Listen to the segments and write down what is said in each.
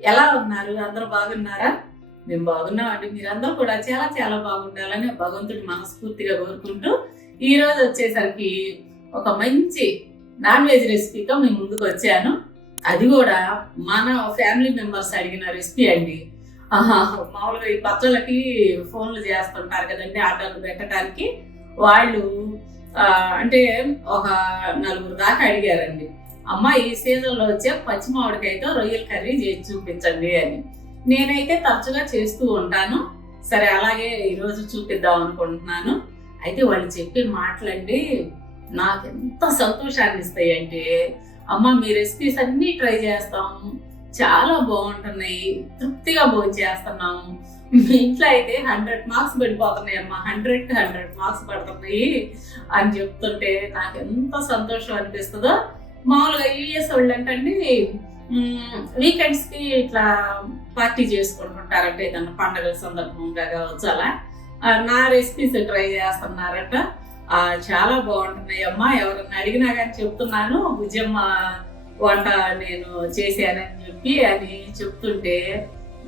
ఎలా ఉన్నారు? అందరూ బాగున్నారా? మేము బాగున్నామండి. మీరందరూ కూడా చాలా చాలా బాగుండాలని భగవంతుడి మనస్ఫూర్తిగా కోరుకుంటూ ఈ రోజు వచ్చేసరికి ఒక మంచి నాన్ వెజ్ రెసిపీతో మేము ముందుకు వచ్చాను. అది కూడా మన ఫ్యామిలీ మెంబర్స్ అడిగిన రెసిపీ అండి. ఆహా, మామూలుగా ఈ పచ్చళ్ళకి ఫోన్లు చేస్తుంటారు కదండి ఆటోలు పెట్టడానికి వాళ్ళు అంటే ఒక నలుగురు దాకా అడిగారండి. అమ్మ ఈ సీజన్లో వచ్చే పచ్చి మామిడికాయతో రొయ్యల కర్రీ చేసి చూపించండి అని. నేనైతే తరచుగా చేస్తూ ఉంటాను. సరే అలాగే ఈరోజు చూపిద్దాం అనుకుంటున్నాను. అయితే వాళ్ళు చెప్పే మాటలండి నాకు ఎంత సంతోషాన్ని ఇస్తాయి అంటే అమ్మ మీ రెసిపీస్ అన్నీ ట్రై చేస్తాము. చాలా బాగుంటున్నాయి. తృప్తిగా భోజనం చేస్తున్నాము. మీ ఇంట్లో అయితే హండ్రెడ్ మార్క్స్ పడిపోతున్నాయి అమ్మ. హండ్రెడ్ హండ్రెడ్ మార్క్స్ పడుతున్నాయి అని చెప్తుంటే నాకు ఎంత సంతోషం అనిపిస్తుందో. మామూలుగా యూఎస్ వాళ్ళు అంటే వీకెండ్స్కి ఇట్లా పార్టీ చేసుకుంటుంటారంటే ఏదన్నా పండగల సందర్భంగా కావచ్చు అలా. నా రెసిపీస్ ట్రై చేస్తున్నారట. చాలా బాగుంటున్నాయి అమ్మా ఎవరన్నా అడిగినా కానీ చెప్తున్నాను. భుజమ్మ వంట నేను చేశానని చెప్పి అని చెప్తుంటే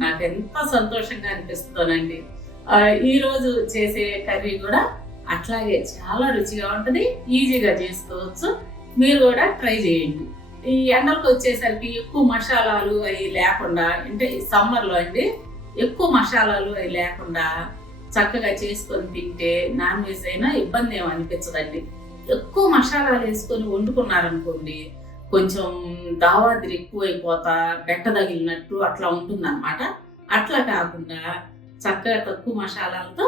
నాకు ఎంత సంతోషంగా అనిపిస్తుందండి ఈరోజు చేసే కర్రీ కూడా అట్లాగే చాలా రుచిగా ఉంటుంది ఈజీగా చేసుకోవచ్చు. మీరు కూడా ట్రై చేయండి. ఈ ఎండలకు వచ్చేసరికి ఎక్కువ మసాలాలు అవి లేకుండా అంటే సమ్మర్లో అండి ఎక్కువ మసాలాలు అవి లేకుండా చక్కగా చేసుకొని తింటే నాన్ వెజ్ అయినా ఇబ్బంది ఏమి అనిపించదండి. ఎక్కువ మసాలాలు వేసుకొని వండుకున్నారనుకోండి కొంచెం దావాదిరి ఎక్కువైపోతా బెట్ట తగిలినట్టు అట్లా ఉంటుందన్నమాట. అట్లా కాకుండా చక్కగా తక్కువ మసాలాలతో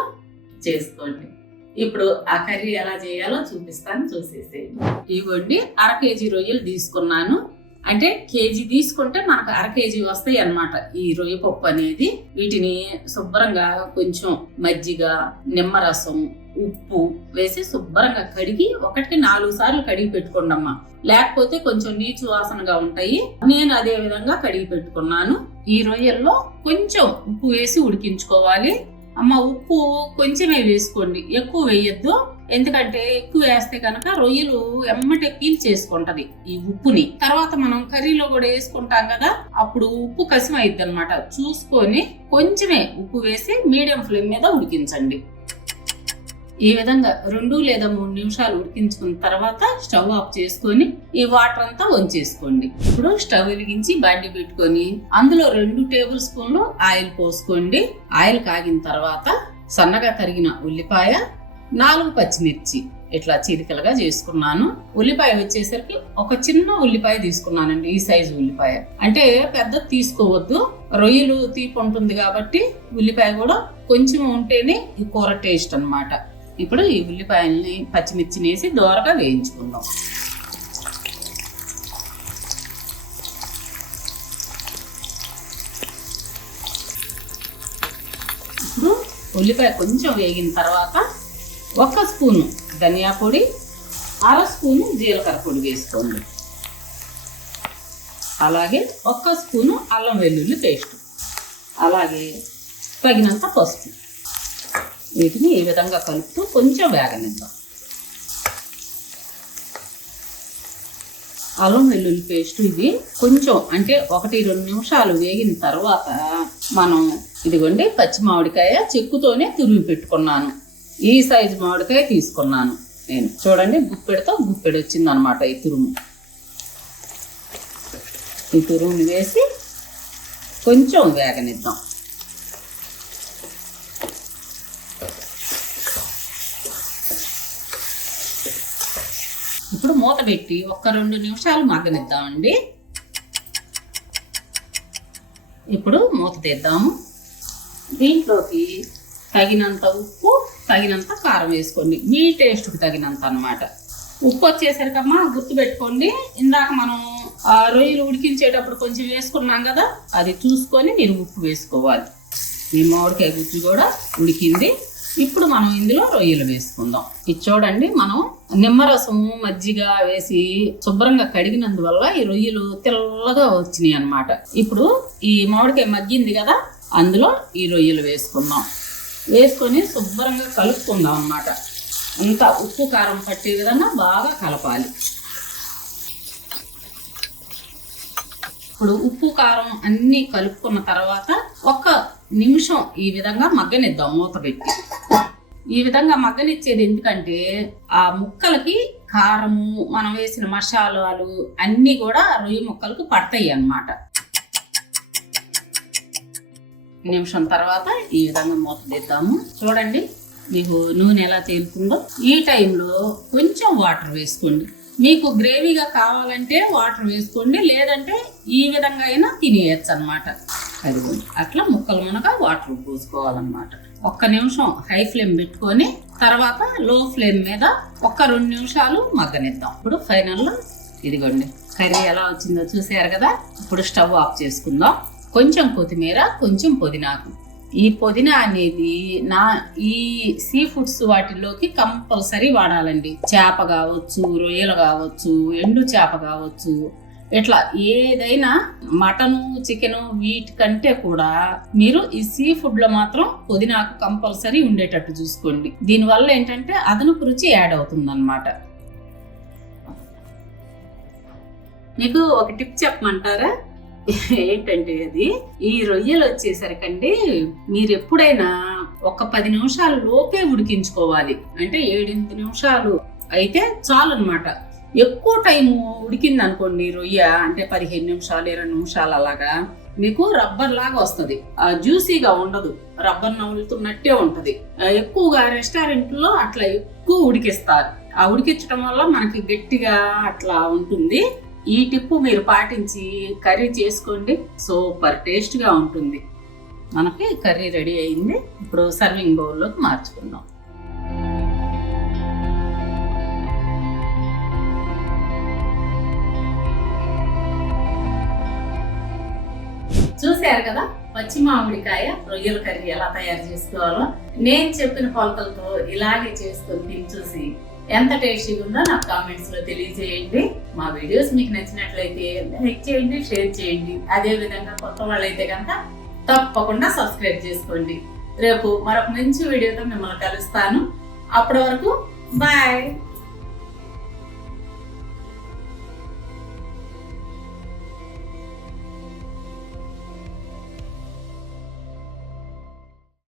చేసుకోండి. ఇప్పుడు ఆ కర్రీ ఎలా చేయాలో చూపిస్తాను చూసేసేయండి. ఇవ్వండి అర కేజీ రొయ్యలు తీసుకున్నాను. అంటే కేజీ తీసుకుంటే మనకు అర కేజీ వస్తాయి అన్నమాట. ఈ రొయ్య పప్పు అనేది వీటిని శుభ్రంగా కొంచెం మజ్జిగ నిమ్మరసం ఉప్పు వేసి శుభ్రంగా కడిగి ఒకటికి నాలుగు సార్లు కడిగి పెట్టుకోండమ్మా లేకపోతే కొంచెం నీచు వాసనగా ఉంటాయి. నేను అదే విధంగా కడిగి పెట్టుకున్నాను. ఈ రొయ్యల్లో కొంచెం ఉప్పు వేసి ఉడికించుకోవాలి. అమ్మ ఉప్పు కొంచెమే వేసుకోండి. ఎక్కువ వేయొద్దు. ఎందుకంటే ఎక్కువ వేస్తే కనుక రొయ్యలు ఎమ్మటే పీల్ చేసుకుంటది ఈ ఉప్పుని. తర్వాత మనం కర్రీలో కూడా వేసుకుంటాం కదా అప్పుడు ఉప్పు కసిం అయిద్ది అనమాట చూసుకొని కొంచెమే ఉప్పు వేసి మీడియం ఫ్లేమ్ మీద ఉడికించండి. ఈ విధంగా రెండు లేదా మూడు నిమిషాలు ఉడికించుకున్న తర్వాత స్టవ్ ఆఫ్ చేసుకొని ఈ వాటర్ అంతా వంచేసుకోండి. ఇప్పుడు స్టవ్ వెలిగించి బండి పెట్టుకొని అందులో రెండు టేబుల్ స్పూన్లు ఆయిల్ పోసుకోండి. ఆయిల్ కాగిన తర్వాత సన్నగా తరిగిన ఉల్లిపాయ నాలుగు పచ్చిమిర్చి ఇట్లా చిరికలుగా చేసుకున్నాను. ఉల్లిపాయ వచ్చేసరికి ఒక చిన్న ఉల్లిపాయ తీసుకున్నానండి ఈ సైజు ఉల్లిపాయ. అంటే పెద్ద తీసుకోవద్దు. రొయ్యలు తీపి ఉంటుంది కాబట్టి ఉల్లిపాయ కూడా కొంచెం ఉంటేనే ఈ కూర టేస్ట్ అనమాట ఇప్పుడు ఈ ఉల్లిపాయల్ని పచ్చిమిర్చిని వేసి దోరగా వేయించుకుందాం. ఇప్పుడు ఉల్లిపాయ కొంచెం వేగిన తర్వాత ఒక స్పూను ధనియా పొడి అర స్పూను జీలకర్ర పొడి వేసుకోండి. అలాగే ఒక్క స్పూను అల్లం వెల్లుల్లి పేస్ట్. అలాగే తగినంత పసుపు. వీటిని ఈ విధంగా కలుపుతూ కొంచెం వేగనిద్దాం. అల్లం వెల్లుల్లి పేస్ట్ ఇది కొంచెం అంటే ఒకటి రెండు నిమిషాలు వేగిన తర్వాత మనం ఇదిగోండి పచ్చి మామిడికాయ చెక్కుతోనే తురిమి పెట్టుకున్నాను. ఈ సైజు మామిడికాయ తీసుకున్నాను నేను. చూడండి గుప్పెడితో గుప్పెడు వచ్చింది అనమాట ఈ తురుము. ఈ తురుముని వేసి కొంచెం వేగనిద్దాం. ఇప్పుడు మూత పెట్టి ఒక్క రెండు నిమిషాలు మగ్గనిద్దామండి. ఇప్పుడు మూత తీద్దాము. దీంట్లోకి తగినంత ఉప్పు తగినంత కారం వేసుకోండి. మీ టేస్ట్కి తగినంత అనమాట ఉప్పు వచ్చేసరికమ్మా గుర్తుపెట్టుకోండి. ఇందాక మనం ఆ రొయ్యలు ఉడికించేటప్పుడు కొంచెం వేసుకున్నాం కదా అది చూసుకొని మీరు ఉప్పు వేసుకోవాలి. మీ మామిడికాయ గుజ్జు కూడా ఉడికింది. ఇప్పుడు మనం ఇందులో రొయ్యలు వేసుకుందాం. ఇది చూడండి మనం నిమ్మరసము మజ్జిగ వేసి శుభ్రంగా కడిగినందువల్ల ఈ రొయ్యలు తెల్లగా వచ్చినాయి అన్నమాట. ఇప్పుడు ఈ మామిడికాయ మగ్గింది కదా అందులో ఈ రొయ్యలు వేసుకుందాం. వేసుకొని శుభ్రంగా కలుపుకుందాం అన్నమాట. అంతా ఉప్పు కారం పట్టే విధంగా బాగా కలపాలి. ఇప్పుడు ఉప్పు కారం అన్నీ కలుపుకున్న తర్వాత ఒక నిమిషం ఈ విధంగా మగ్గనిద్దాం మూత పెట్టి. ఈ విధంగా మగ్గనిచ్చేది ఎందుకంటే ఆ ముక్కలకి కారము మనం వేసిన మసాలాలు అన్నీ కూడా రొయ్య ముక్కలకు పడతాయి అన్నమాట. నిమిషం తర్వాత ఈ విధంగా మూత తీద్దాము. చూడండి మీకు నూనె ఎలా తేలుతుందో. ఈ టైంలో కొంచెం వాటర్ వేసుకోండి. మీకు గ్రేవీగా కావాలంటే వాటర్ వేసుకోండి లేదంటే ఈ విధంగా అయినా తినేయచ్చు అనమాట అది అట్లా ముక్కలు మునక వాటర్ పోసుకోవాలన్నమాట. ఒక్క నిమిషం హై ఫ్లేమ్ పెట్టుకొని తర్వాత లో ఫ్లేమ్ మీద ఒక్క రెండు నిమిషాలు మగ్గనిద్దాం. ఇప్పుడు ఫైనల్లో ఇదిగోండి కర్రీ ఎలా వచ్చిందో చూసారు కదా? ఇప్పుడు స్టవ్ ఆఫ్ చేసుకుందాం. కొంచెం కొత్తిమీర కొంచెం పుదీనాకు ఈ పుదీనా అనేది నా ఈ సీ ఫుడ్స్ వాటిల్లోకి కంపల్సరీ వాడాలండి. చేప కావచ్చు రొయ్యలు కావచ్చు ఎండు చేప కావచ్చు ఇట్లా ఏదైనా మటను చికెను వీటికంటే కూడా మీరు ఈ సీ ఫుడ్లో మాత్రం పుదీనాకు కంపల్సరీ ఉండేటట్టు చూసుకోండి. దీనివల్ల ఏంటంటే అదనపు రుచి యాడ్ అవుతుంది మీకు ఒక టిప్ చెప్పమంటారా? ఏంటంటే అది ఈ రొయ్యలు వచ్చేసరికండి మీరు ఎప్పుడైనా ఒక పది నిమిషాల లోపే ఉడికించుకోవాలి. అంటే ఏడెనిమిది నిమిషాలు అయితే చాలు అనమాట ఎక్కువ టైం ఉడికింది అనుకోండి రొయ్య అంటే పదిహేను నిమిషాలు ఇరవై నిమిషాలు అలాగా మీకు రబ్బర్ లాగా వస్తుంది. జ్యూసీగా ఉండదు. రబ్బర్ నవ్వులుతున్నట్టే ఉంటుంది. ఎక్కువగా రెస్టారెంట్లో అట్లా ఎక్కువ ఉడికిస్తారు. ఆ ఉడికించడం వల్ల మనకి గట్టిగా అట్లా ఉంటుంది. ఈ టిప్పు మీరు పాటించి కర్రీ చేసుకోండి. సూపర్ టేస్ట్గా ఉంటుంది. మనకి కర్రీ రెడీ అయింది. ఇప్పుడు సర్వింగ్ బౌల్లోకి మార్చుకుందాం. చూశారు కదా? పచ్చి మామిడికాయ రొయ్యల కర్రీ ఎలా తయారు చేసుకోవాలో. నేను చెప్పిన కొలతలతో ఇలాగే చేసుకుని చూసి ఎంత టేస్టీగా ఉందో నాకు కామెంట్స్లో తెలియజేయండి. మా వీడియోస్ మీకు నచ్చినట్లయితే లైక్ చేయండి షేర్ చేయండి. అదే విధంగా కొత్త వాళ్ళైతే కనుక తప్పకుండా సబ్స్క్రైబ్ చేసుకోండి. రేపు మరొక మంచి వీడియోతో మిమ్మల్ని కలుస్తాను. అప్పటి వరకు బాయ్